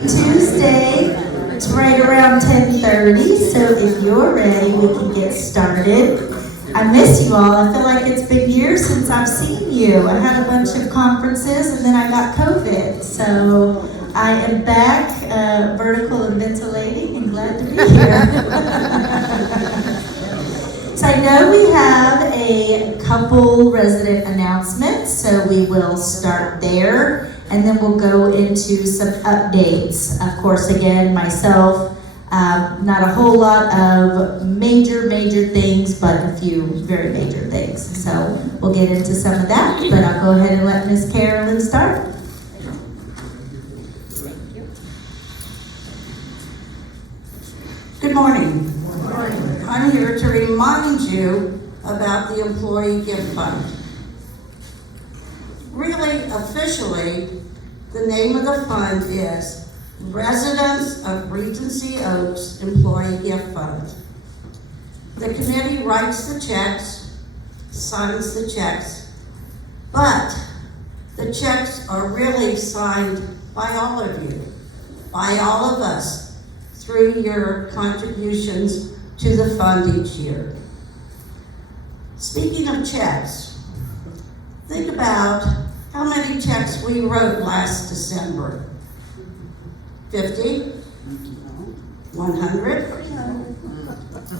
Tuesday, it's right around 10:30, so if you're ready, we can get started. I miss you all. I feel like it's been years since I've seen you. I had a bunch of conferences and then I got COVID, so I am back, vertical and ventilating, and glad to be here. So I know we have a couple resident announcements, so we will start there, and then we'll go into some updates. Of course, again, myself, not a whole lot of major things, but a few very major things. So we'll get into some of that, but I'll go ahead and let Ms. Carolyn start. Good morning. I'm here to remind you about the Employee Gift Fund. Really, officially, the name of the fund is Residents of Regency Oaks Employee Gift Fund. The committee writes the checks, signs the checks, but the checks are really signed by all of you, by all of us, through your contributions to the fund each year. Speaking of checks, think about how many checks we wrote last December. 50? 100?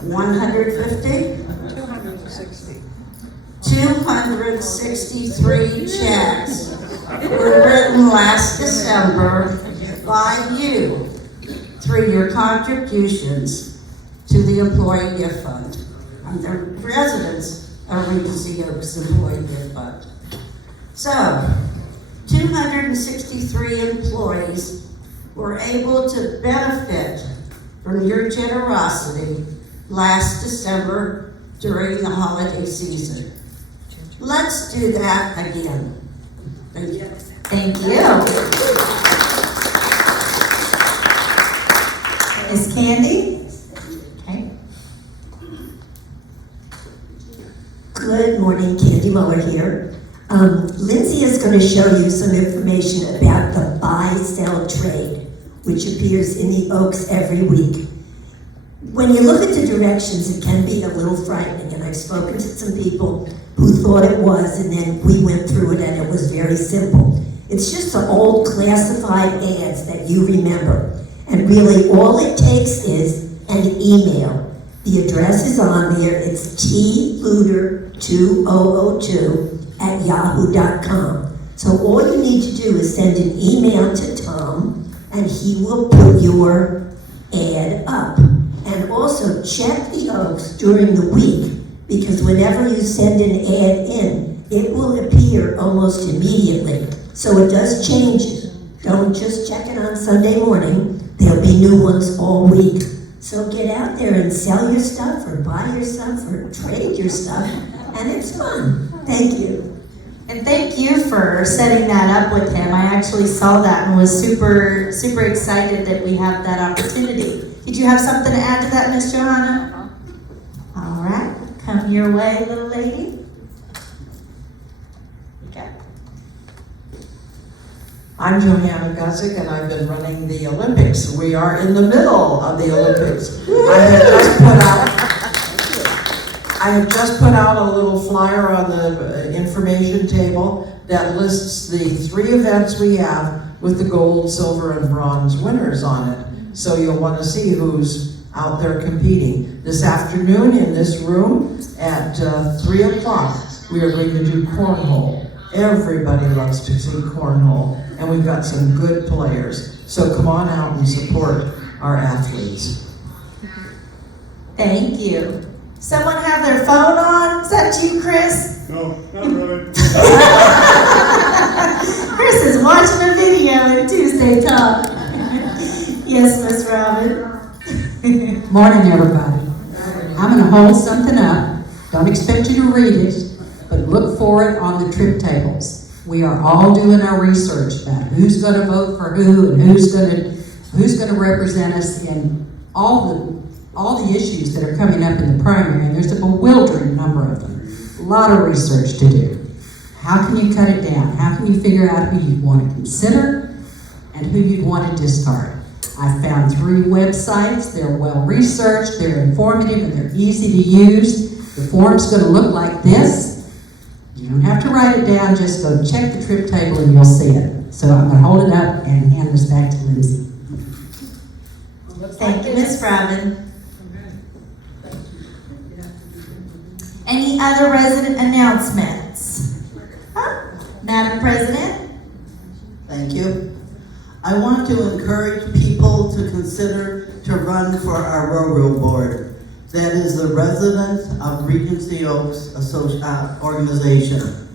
150? 263 checks were written last December by you through your contributions to the Employee Gift Fund. And the residents of Regency Oaks Employee Gift Fund. So, 263 employees were able to benefit from your generosity last December during the holiday season. Let's do that again. Thank you. Thank you. Ms. Candy? Okay. Good morning, Candy Mower here. Lindsay is going to show you some information about the buy-sell trade, which appears in the Oaks every week. When you look at the directions, it can be a little frightening, and I've spoken to some people who thought it was, and then we went through it, and it was very simple. It's just the old classified ads that you remember, and really all it takes is an email. The address is on there. It's tluder2002@yahoo.com. So all you need to do is send an email to Tom, and he will put your ad up. And also check the Oaks during the week, because whenever you send an ad in, it will appear almost immediately. So it does change it. Don't just check it on Sunday morning. There'll be new ones all week. So get out there and sell your stuff, or buy your stuff, or trade your stuff, and it's fun. Thank you. And thank you for setting that up with him. I actually saw that and was super excited that we have that opportunity. Did you have something to add to that, Miss Johanna? All right, come your way, little lady. Okay. I'm Johanna Guzik, and I've been running the Olympics. We are in the middle of the Olympics. I have just put out a little flyer on the information table that lists the 3 events we have with the gold, silver, and bronze winners on it. So you'll want to see who's out there competing. This afternoon in this room at 3 o'clock, we are going to do cornhole. Everybody loves to see cornhole, and we've got some good players. So come on out and support our athletes. Thank you. Someone have their phone on? Is that you, Chris? No, not really. Chris is watching a video in Tuesday Talk. Yes, Miss Robin. Morning, everybody. I'm going to hold something up. Don't expect you to read it, but look for it on the trip tables. We are all doing our research about who's going to vote for who and who's going to represent us in all the issues that are coming up in the primary, and there's a bewildering number of them. A lot of research to do. How can you cut it down? How can you figure out who you want to consider? and who you'd want to discard. I found 3 websites. They're well researched, they're informative, and they're easy to use. The form's going to look like this. You don't have to write it down, just go check the trip table and you'll see it. So I'm going to hold it up and hand this back to Lindsay. Thank you, Ms. Robin. Any other resident announcements? Madam President? Thank you. I want to encourage people to consider to run for our Railroad Board. That is the Residents of Regency Oaks organization.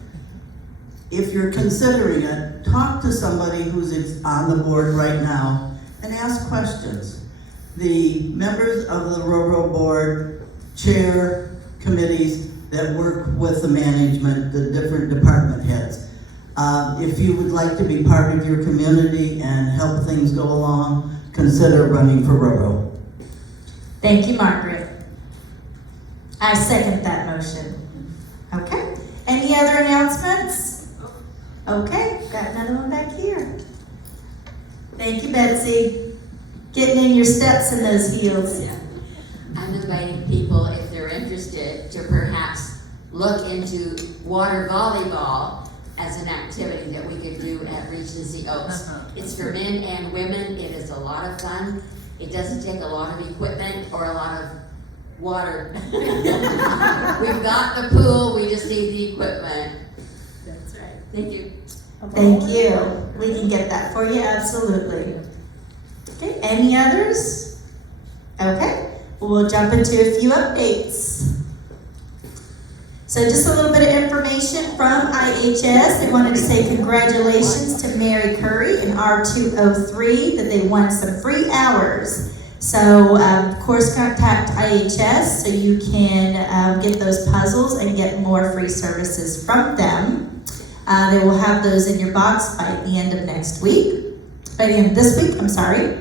If you're considering it, talk to somebody who's on the board right now and ask questions. The members of the Railroad Board chair committees that work with the management, the different department heads. If you would like to be part of your community and help things go along, consider running for railroad. Thank you, Margaret. I second that motion. Okay. Any other announcements? Okay, got another one back here. Thank you, Betsy. Getting in your steps in those heels. I'm inviting people, if they're interested, to perhaps look into water volleyball as an activity that we could do at Regency Oaks. It's for men and women. It is a lot of fun. It doesn't take a lot of equipment or a lot of water. We've got the pool, we just need the equipment. That's right. Thank you. Thank you. We can get that for you, absolutely. Okay, any others? Okay, well, we'll jump into a few updates. So just a little bit of information from IHS. They wanted to say congratulations to Mary Curry in R203 that they won some free hours. So, of course, contact IHS so you can get those puzzles and get more free services from them. They will have those in your box by the end of next week. By the end of this week, I'm sorry.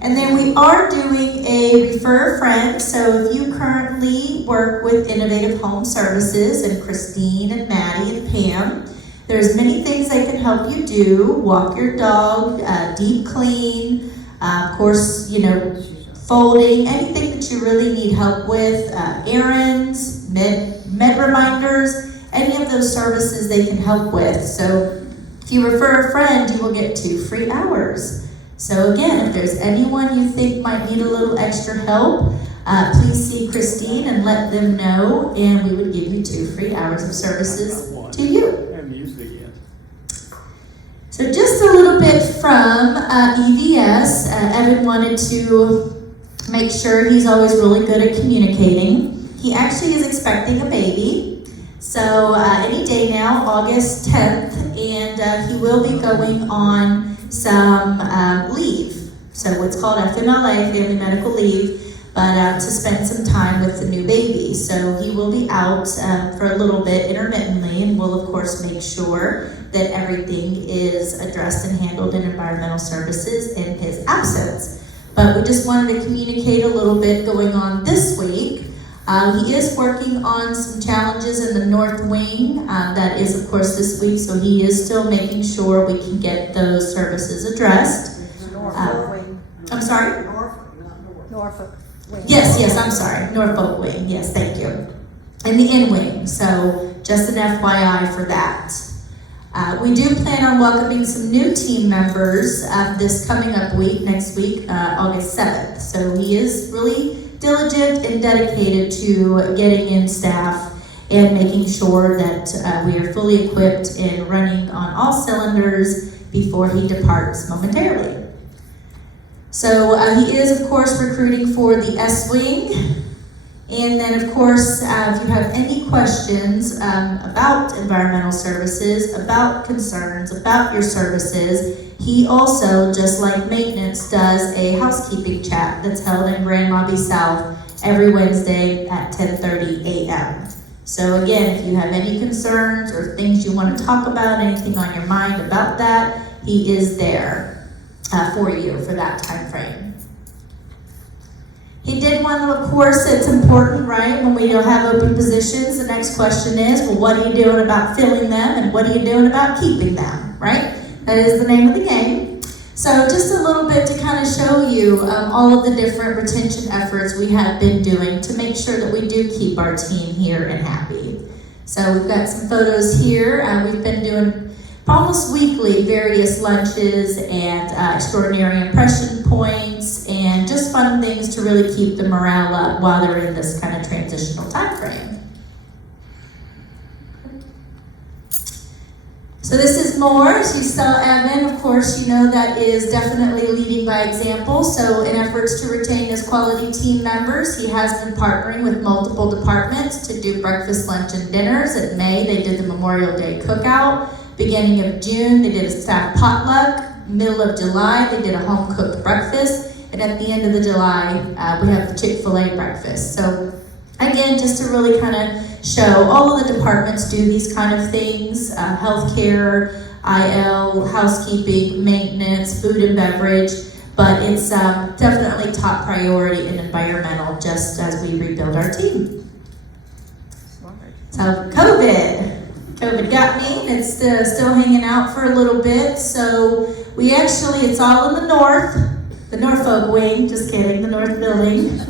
And then we are doing a refer a friend. So if you currently work with Innovative Home Services and Christine and Maddie and Pam, there's many things they can help you do. Walk your dog, deep clean, of course, you know, folding, anything that you really need help with, errands, med reminders, any of those services they can help with. So if you refer a friend, you will get 2 free hours. So again, if there's anyone you think might need a little extra help, please see Christine and let them know, and we would give you 2 free hours of services to you. Haven't used it yet. So just a little bit from EVS. Evan wanted to make sure he's always really good at communicating. He actually is expecting a baby. So any day now, August 10th, and he will be going on some leave. So what's called FMLA, Family Medical Leave, but to spend some time with the new baby. So he will be out for a little bit intermittently, and we'll of course make sure that everything is addressed and handled in environmental services in his absence. But we just wanted to communicate a little bit going on this week. He is working on some challenges in the North Wing. That is, of course, this week, so he is still making sure we can get those services addressed. I'm sorry? Norfolk Wing. Yes, I'm sorry. Norfolk Wing, yes, thank you. And the N Wing, so just an FYI for that. We do plan on welcoming some new team members this coming up week, next week, August 7th. So he is really diligent and dedicated to getting in staff and making sure that we are fully equipped and running on all cylinders before he departs momentarily. So he is, of course, recruiting for the S-Wing. And then, of course, if you have any questions about environmental services, about concerns, about your services, he also, just like maintenance, does a housekeeping chat that's held in Grand Lobby South every Wednesday at 10:30 a.m. So again, if you have any concerns or things you want to talk about, anything on your mind about that, he is there for you for that time frame. He did want to, of course, it's important, right? When we don't have open positions, the next question is, well, what are you doing about filling them and what are you doing about keeping them, right? That is the name of the game. So just a little bit to kind of show you all of the different retention efforts we have been doing to make sure that we do keep our team here and happy. So we've got some photos here. We've been doing almost weekly various lunches and extraordinary impression points and just fun things to really keep the morale up while they're in this kind of transitional time frame. So this is more. So you saw Evan, of course, you know that is definitely leading by example. So in efforts to retain his quality team members, he has been partnering with multiple departments to do breakfast, lunch, and dinners. In May, they did the Memorial Day cookout. Beginning of June, they did a staff potluck. Middle of July, they did a home-cooked breakfast. And at the end of the July, we have the Chick-fil-A breakfast. So again, just to really kind of show all of the departments do these kind of things, healthcare, IL, housekeeping, maintenance, food and beverage, but it's definitely top priority in environmental just as we rebuild our team. So COVID got me, and it's still hanging out for a little bit, so we actually, it's all in the Norfolk wing, just kidding, the North building.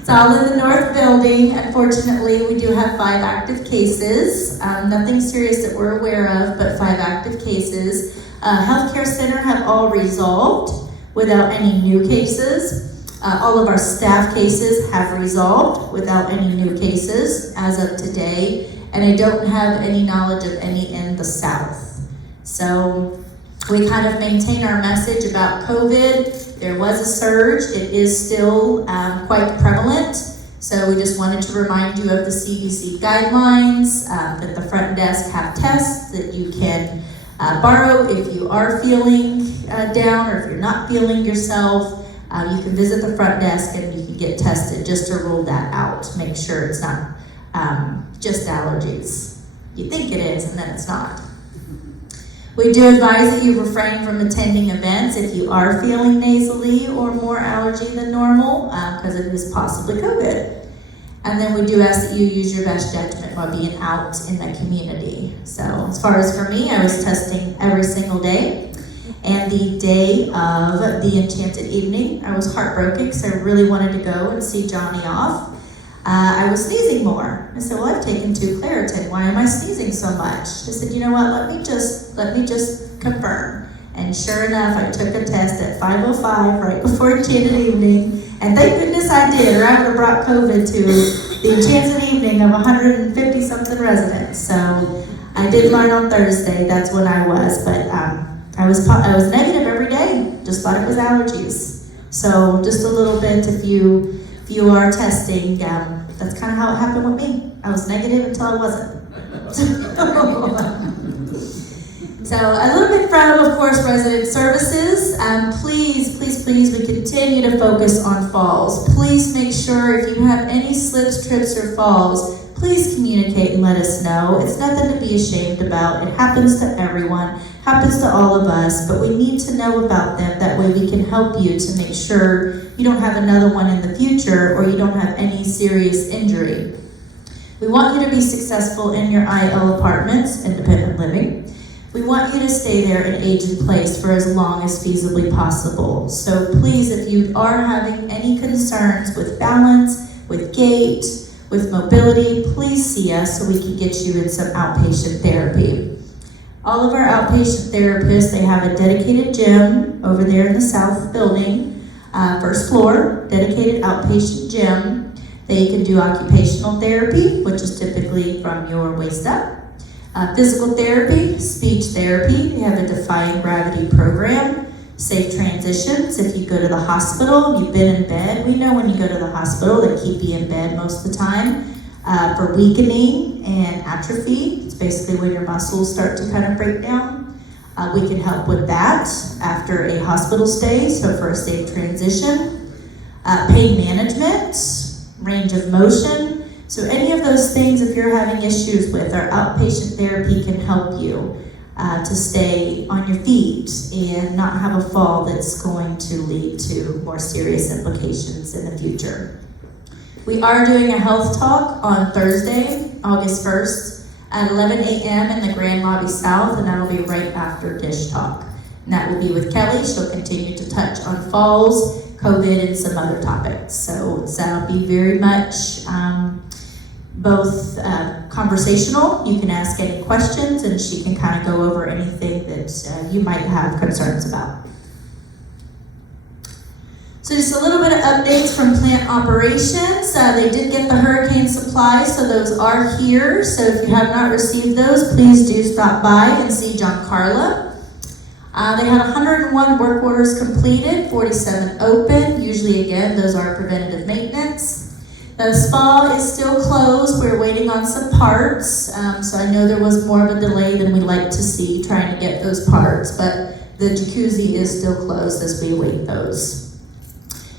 It's all in the North building. Unfortunately, we do have 5 active cases. Nothing serious that we're aware of, but 5 active cases. Healthcare center have all resolved without any new cases. All of our staff cases have resolved without any new cases as of today, and I don't have any knowledge of any in the South. So we kind of maintain our message about COVID. There was a surge. It is still quite prevalent. So we just wanted to remind you of the CBC guidelines, that the front desk have tests that you can borrow if you are feeling down or if you're not feeling yourself. You can visit the front desk and you can get tested just to rule that out. Make sure it's not just allergies. You think it is, and then it's not. We do advise that you refrain from attending events if you are feeling nasally or more allergy than normal, because it is possibly COVID. And then we do ask that you use your best judgment while being out in the community. So as far as for me, I was testing every single day. And the day of the Enchanted Evening, I was heartbroken because I really wanted to go and see Johnny off. I was sneezing more. I said, well, I've taken 2 Claritin. Why am I sneezing so much? I said, you know what, let me just confirm. And sure enough, I took a test at 5:05 right before Enchanted Evening. And thank goodness I did, or I would have brought COVID to the Enchanted Evening of 150-something residents. So I did learn on Thursday, that's when I was. But I was negative every day, just thought it was allergies. So just a little bit, if you are testing, that's kind of how it happened with me. I was negative until I wasn't. So a little bit from, of course, resident services. Please, we continue to focus on falls. Please make sure if you have any slips, trips, or falls, please communicate and let us know. It's nothing to be ashamed about. It happens to everyone, happens to all of us, but we need to know about them. That way we can help you to make sure you don't have another one in the future or you don't have any serious injury. We want you to be successful in your IL apartments, independent living. We want you to stay there and age in place for as long as feasibly possible. So please, if you are having any concerns with balance, with gait, with mobility, please see us so we can get you in some outpatient therapy. All of our outpatient therapists, they have a dedicated gym over there in the South building, first floor, dedicated outpatient gym. They can do occupational therapy, which is typically from your waist up. Physical therapy, speech therapy, they have a Defying Gravity program, safe transitions. If you go to the hospital, you've been in bed, we know when you go to the hospital, they keep you in bed most of the time. For weakening and atrophy, it's basically when your muscles start to kind of break down. We can help with that after a hospital stay, so for a safe transition. Pain management, range of motion. So any of those things, if you're having issues with, our outpatient therapy can help you to stay on your feet and not have a fall that's going to lead to more serious implications in the future. We are doing a health talk on Thursday, August 1st at 11 a.m. in the Grand Lobby South, and that'll be right after Dish Talk. And that will be with Kelly. She'll continue to touch on falls, COVID, and some other topics. So that'll be very much both conversational. You can ask any questions, and she can kind of go over anything that you might have concerns about. So just a little bit of updates from plant operations. They did get the hurricane supplies, so those are here. So if you have not received those, please do stop by and see John Carla. They had 101 work orders completed, 47 open. Usually, again, those are preventative maintenance. The spa is still closed. We're waiting on some parts. So I know there was more of a delay than we like to see trying to get those parts, but the jacuzzi is still closed as we await those.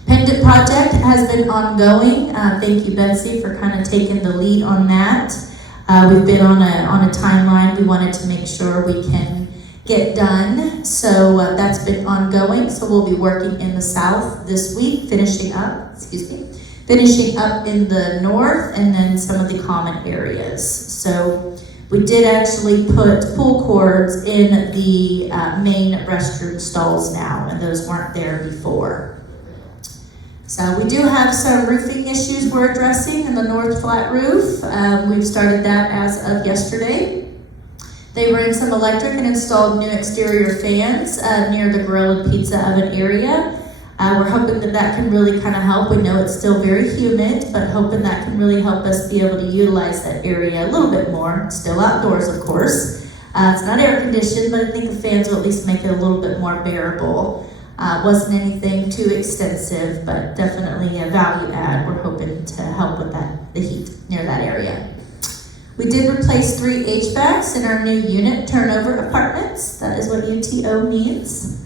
Pendant project has been ongoing. Thank you, Betsy, for kind of taking the lead on that. We've been on a timeline. We wanted to make sure we can get done. So that's been ongoing. So we'll be working in the south this week, finishing up in the north, and then some of the common areas. So we did actually put pull cords in the main restroom stalls now, and those weren't there before. So we do have some roofing issues we're addressing in the north flat roof. We've started that as of yesterday. They ran some electric and installed new exterior fans near the grill and pizza oven area. We're hoping that can really kind of help. We know it's still very humid, but hoping that can really help us be able to utilize that area a little bit more. Still outdoors, of course. It's not air conditioned, but I think the fans will at least make it a little bit more bearable. Wasn't anything too extensive, but definitely a value add. We're hoping to help with the heat near that area. We did replace 3 HVACs in our new unit turnover apartments. That is what UTO means.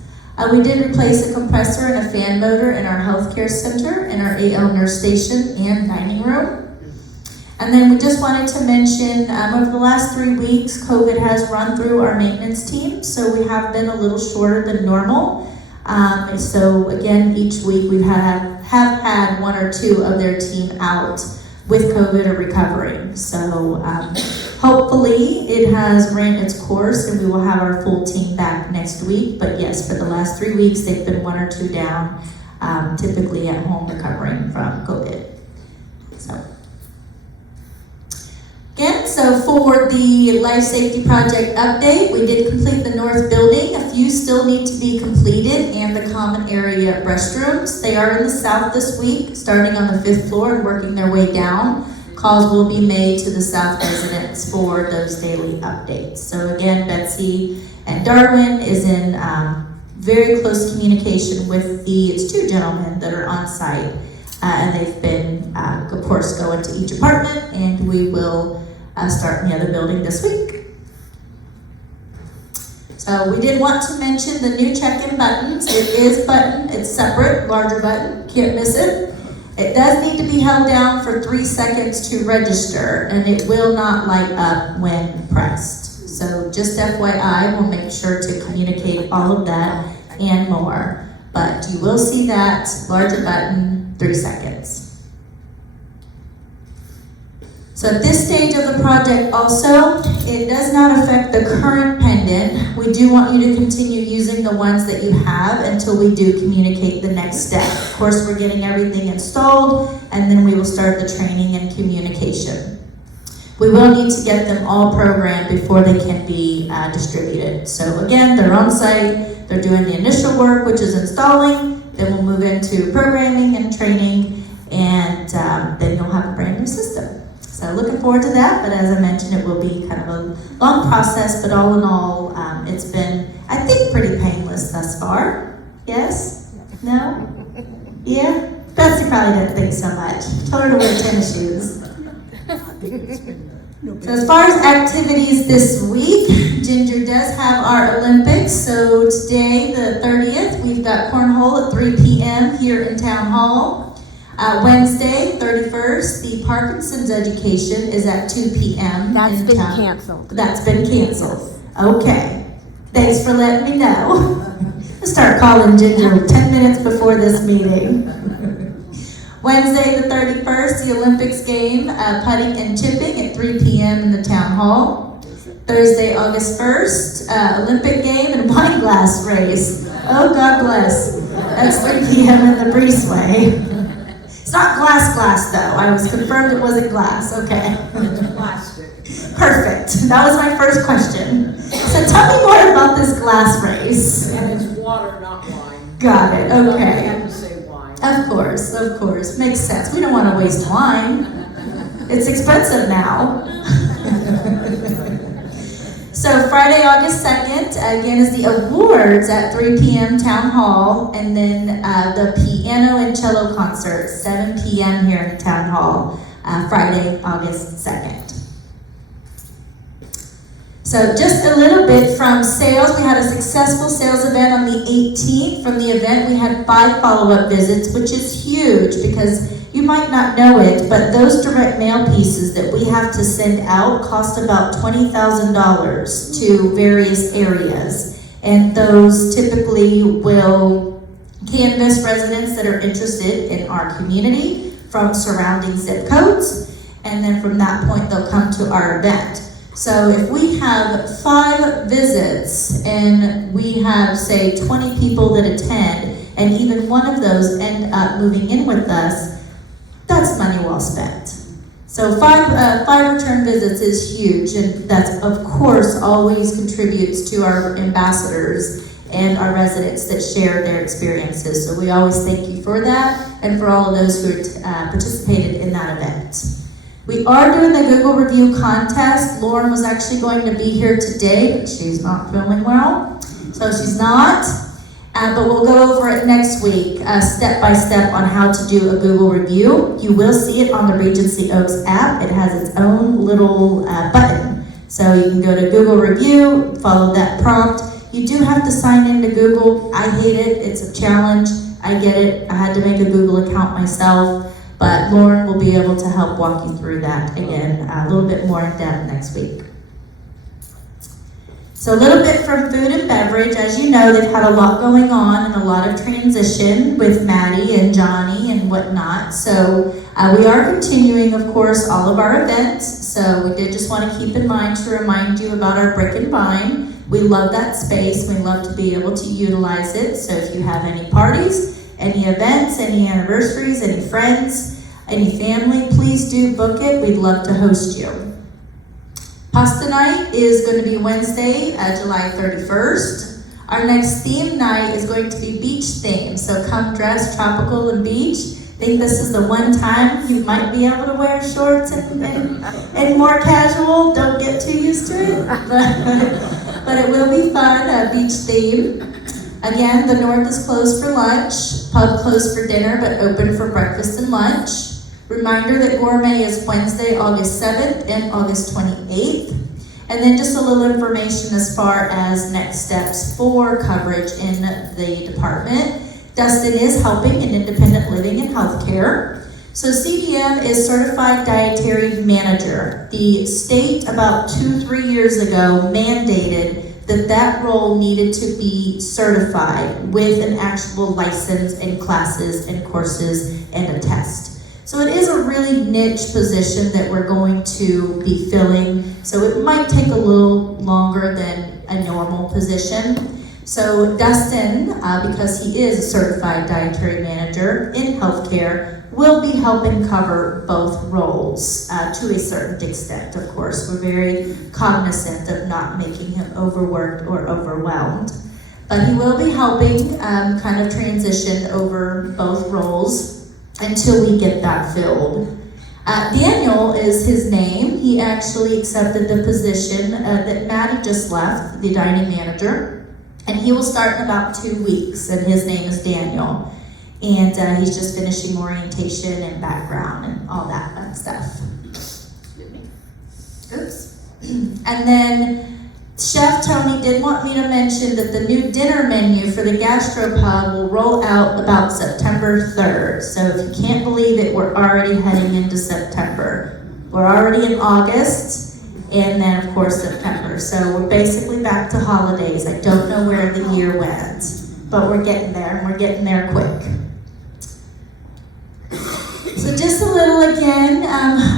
We did replace a compressor and a fan motor in our healthcare center, in our AL nurse station and dining room. And then we just wanted to mention, over the last 3 weeks, COVID has run through our maintenance team, so we have been a little shorter than normal. So again, each week we have had 1 or 2 of their team out with COVID or recovering. So hopefully it has ran its course and we will have our full team back next week. But yes, for the last 3 weeks, they've been 1 or 2 down, typically at home recovering from COVID. So for the life safety project update, we did complete the north building. A few still need to be completed, and the common area restrooms. They are in the south this week, starting on the 5th floor and working their way down. Calls will be made to the south residents for those daily updates. So again, Betsy and Darwin is in very close communication with it's 2 gentlemen that are on site, and they've been, of course, going to each apartment, and we will start in the other building this week. So we did want to mention the new check-in buttons. It is button, it's separate, larger button, can't miss it. It does need to be held down for 3 seconds to register, and it will not light up when pressed. So just FYI, we'll make sure to communicate all of that and more. But you will see that larger button, 3 seconds. So at this stage of the project also, it does not affect the current pendant. We do want you to continue using the ones that you have until we do communicate the next step. Of course, we're getting everything installed, and then we will start the training and communication. We will need to get them all programmed before they can be distributed. So again, they're on site, they're doing the initial work, which is installing, then we'll move into programming and training, and then you'll have a brand new system. So looking forward to that, but as I mentioned, it will be kind of a long process, but all in all, it's been, I think, pretty painless thus far. Yes? No? Yeah? Betsy probably didn't think so much. Told her to wear tennis shoes. So as far as activities this week, Ginger does have our Olympics. So today, the 30th, we've got cornhole at 3 p.m. here in Town Hall. Wednesday, 31st, the Parkinson's education is at 2 p.m. That's in been town. canceled. That's been canceled. Okay. Thanks for letting me know. I'll start calling Ginger 10 minutes before this meeting. Wednesday, the 31st, the Olympics game, putting and chipping at 3 p.m. in the town hall. Thursday, August 1st, Olympic game and wine glass race. Oh, God bless. That's 3 p.m. in the Breezeway. It's not glass though. I was confirmed it wasn't glass. Okay. Plastic. Perfect. That was my first question. So tell me more about this glass race. And it's water, not wine. Got it. I Okay. had to say wine. Of course. Makes sense. We don't want to waste wine. It's expensive now. So Friday, August 2nd, again, is the awards at 3 p.m. Town Hall, and then the piano and cello concert, 7 p.m. here in Town Hall, Friday, August 2nd. So just a little bit from sales. We had a successful sales event on the 18th. From the event, we had 5 follow-up visits, which is huge because you might not know it, but those direct mail pieces that we have to send out cost about $20,000 to various areas. And those typically will canvass residents that are interested in our community from surrounding zip codes. And then from that point, they'll come to our event. So if we have 5 visits and we have, say, 20 people that attend, and even one of those end up moving in with us, that's money well spent. So 5 return visits is huge, and that's of course always contributes to our ambassadors and our residents that share their experiences. So we always thank you for that and for all of those who participated in that event. We are doing the Google review contest. Lauren was actually going to be here today, but she's not feeling well, so she's not. But we'll go over it next week, step by step on how to do a Google review. You will see it on the Regency Oaks app. It has its own little button. So you can go to Google review, follow that prompt. You do have to sign into Google. I hate it, it's a challenge. I get it, I had to make a Google account myself. But Lauren will be able to help walk you through that again, a little bit more in depth next week. So a little bit from food and beverage. As you know, they've had a lot going on and a lot of transition with Maddie and Johnny and whatnot. So we are continuing, of course, all of our events. So we did just want to keep in mind to remind you about our Brick and Vine. We love that space. We love to be able to utilize it. So if you have any parties, any events, any anniversaries, any friends, any family, please do book it. We'd love to host you. Pasta night is going to be Wednesday, July 31st. Our next theme night is going to be beach theme. So come dressed tropical and beach. I think this is the one time you might be able to wear shorts and more casual. Don't get too used to it. But it will be fun, a beach theme. Again, the north is closed for lunch, pub closed for dinner, but open for breakfast and lunch. Reminder that gourmet is Wednesday, August 7th and August 28th. And then just a little information as far as next steps for coverage in the department. Dustin is helping in independent living and healthcare. So CDM is Certified Dietary Manager. The state about 2-3 years ago mandated that role needed to be certified with an actual license and classes and courses and a test. So it is a really niche position that we're going to be filling. So it might take a little longer than a normal position. So Dustin, because he is a certified dietary manager in healthcare, will be helping cover both roles to a certain extent, of course. We're very cognizant of not making him overworked or overwhelmed. But he will be helping kind of transition over both roles until we get that filled. Daniel is his name. He actually accepted the position that Maddie just left, the dining manager. And he will start in about 2 weeks, and his name is Daniel. And he's just finishing orientation and background and all that fun stuff. Oops. And then Chef Tony did want me to mention that the new dinner menu for the gastropub will roll out about September 3rd. So if you can't believe it, we're already heading into September. We're already in August, and then of course September. So we're basically back to holidays. I don't know where the year went, but we're getting there, and we're getting there quick. So So just a little again,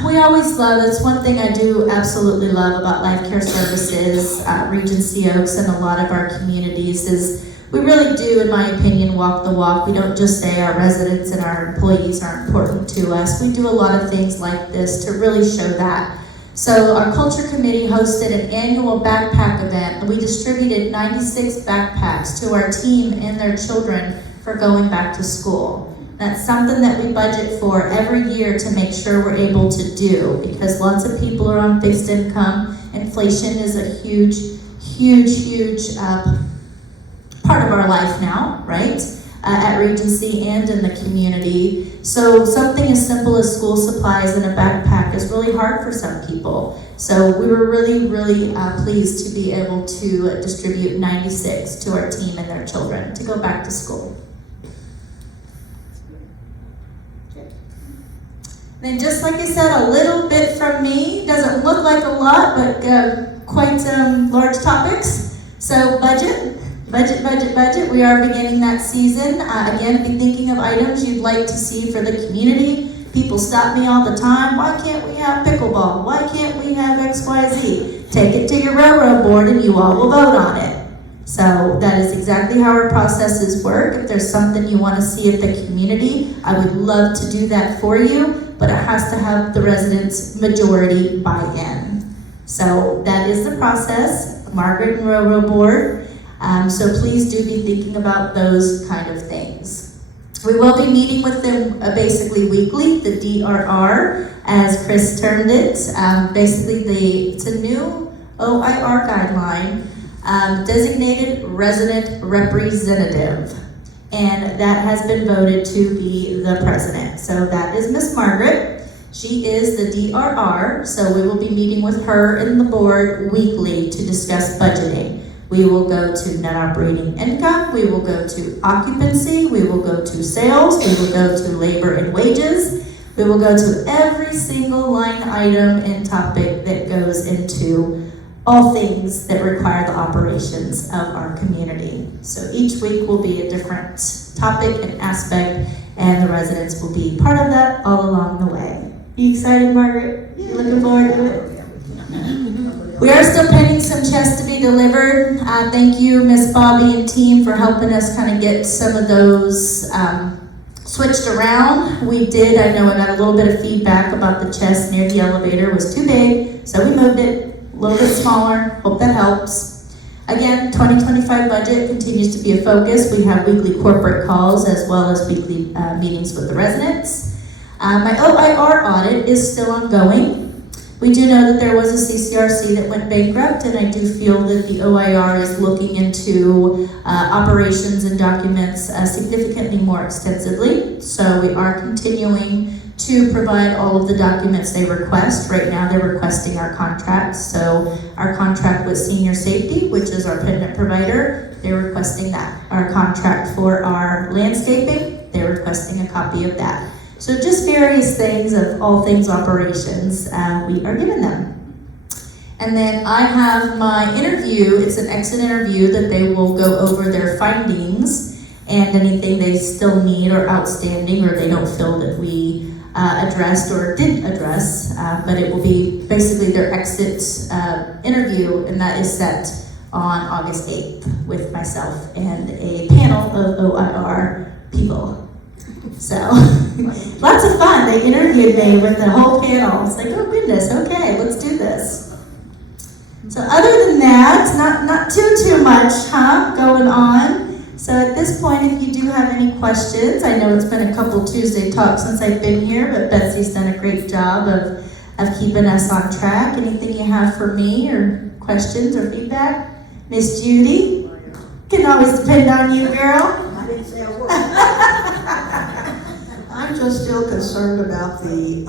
we always love, that's one thing I do absolutely love about Life Care Services, Regency Oaks, and a lot of our communities is we really do, in my opinion, walk the walk. We don't just say our residents and our employees are important to us. We do a lot of things like this to really show that. So our culture committee hosted an annual backpack event, and we distributed 96 backpacks to our team and their children for going back to school. That's something that we budget for every year to make sure we're able to do, because lots of people are on fixed income. Inflation is a huge part of our life now, right? At Regency and in the community. So something as simple as school supplies and a backpack is really hard for some people. So we were really pleased to be able to distribute 96 to our team and their children to go back to school. Then just like I said, a little bit from me. Doesn't look like a lot, but quite large topics. So budget. We are beginning that season. Again, be thinking of items you'd like to see for the community. People stop me all the time. Why can't we have pickleball? Why can't we have XYZ? Take it to your railroad board and you all will vote on it. So that is exactly how our processes work. If there's something you want to see at the community, I would love to do that for you, but it has to have the residents' majority buy-in. So that is the process, Margaret and Railroad Board. So please do be thinking about those kind of things. We will be meeting with them basically weekly, the DRR, as Chris termed it. It's a new OIR guideline, designated resident representative. And that has been voted to be the president. So that is Miss Margaret. She is the DRR, so we will be meeting with her and the board weekly to discuss budgeting. We will go to net operating income, we will go to occupancy, we will go to sales, we will go to labor and wages, we will go to every single line item and topic that goes into all things that require the operations of our community. So each week will be a different topic and aspect, and the residents will be part of that all along the way. Are you excited, Margaret? You looking forward to it? We are still pending some chests to be delivered. Thank you, Miss Bobby and team, for helping us kind of get some of those switched around. We did, I know I got a little bit of feedback about the chest near the elevator was too big, so we moved it a little bit smaller. Hope that helps. Again, 2025 budget continues to be a focus. We have weekly corporate calls as well as weekly meetings with the residents. My OIR audit is still ongoing. We do know that there was a CCRC that went bankrupt, and I do feel that the OIR is looking into operations and documents significantly more extensively. So we are continuing to provide all of the documents they request. Right now they're requesting our contracts. So our contract with Senior Safety, which is our pendant provider, they're requesting that. Our contract for our landscaping, they're requesting a copy of that. So just various things of all things operations, we are giving them. And then I have my interview. It's an exit interview that they will go over their findings and anything they still need or outstanding or they don't feel that we addressed or didn't address, but it will be basically their exit interview, and that is set on August 8th with myself and a panel of OIR people. So, lots of fun. They interviewed me with the whole panel. It's like, oh goodness, okay, let's do this. So other than that, not too much, going on. So at this point, if you do have any questions, I know it's been a couple Tuesday talks since I've been here, but Betsy's done a great job of keeping us on track. Anything you have for me or questions or feedback? Miss Judy? Can always depend on you, girl. I didn't say a word. I'm just still concerned about the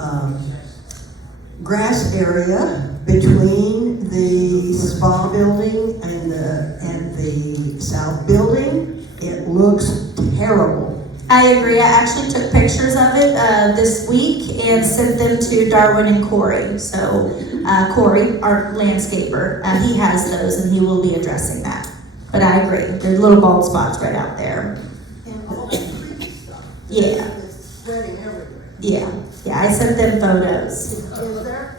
grass area between the spa building and the south building. It looks terrible. I agree. I actually took pictures of it this week and sent them to Darwin and Corey. So Corey, our landscaper, he has those and he will be addressing that. But I agree. There's little bald spots right out there. And all the stuff. Yeah. It's spreading everywhere. Yeah. Yeah, I sent them photos.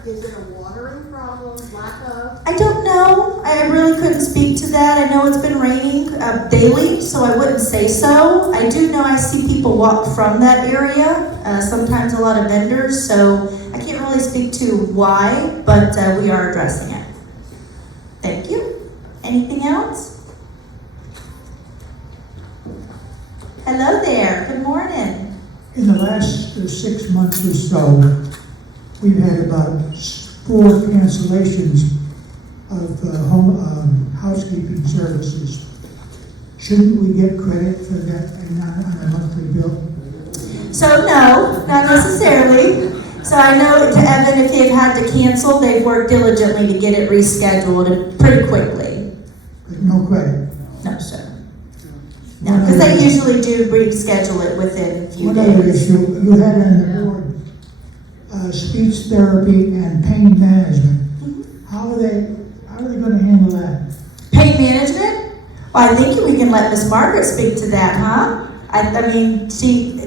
Is it a watering problem, lack of? I don't know. I really couldn't speak to that. I know it's been raining daily, so I wouldn't say so. I do know I see people walk from that area, sometimes a lot of vendors, so I can't really speak to why, but we are addressing it. Thank you. Anything else? Hello there. Good morning. In the last 6 months or so, we've had about 4 cancellations of housekeeping services. Shouldn't we get credit for that on a monthly bill? So no, not necessarily. So I know to Evan, if they've had to cancel, they've worked diligently to get it rescheduled and pretty quickly. But no credit. No, sir. No, because they usually do reschedule it within a few One other days. issue, you had on the board, speech therapy and pain management. How are they gonna handle that? Pain management? Well, I think we can let Miss Margaret speak to that, huh? I mean,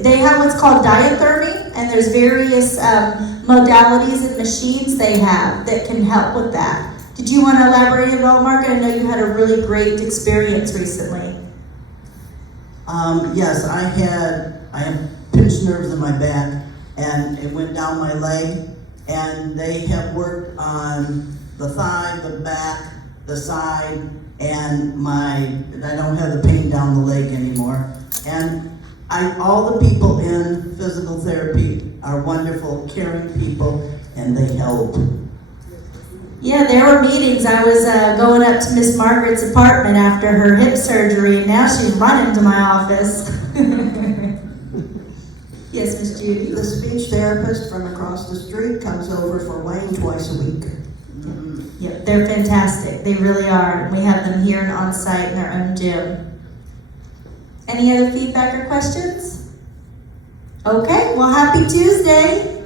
they have what's called diathermy, and there's various modalities and machines they have that can help with that. Did you want to elaborate at all, Margaret? I know you had a really great experience recently. Yes, I have pinched nerves in my back, and it went down my leg, and they have worked on the thigh, the back, the side, and I don't have the pain down the leg anymore. And all the people in physical therapy are wonderful, caring people, and they help. Yeah, there were meetings. I was going up to Miss Margaret's apartment after her hip surgery, and now she's running to my office. Yes, Miss Judy? The speech therapist from across the street comes over for Wayne twice a week. Yep, they're fantastic. They really are. We have them here and on site in their own gym. Any other feedback or questions? Okay, well, happy Tuesday.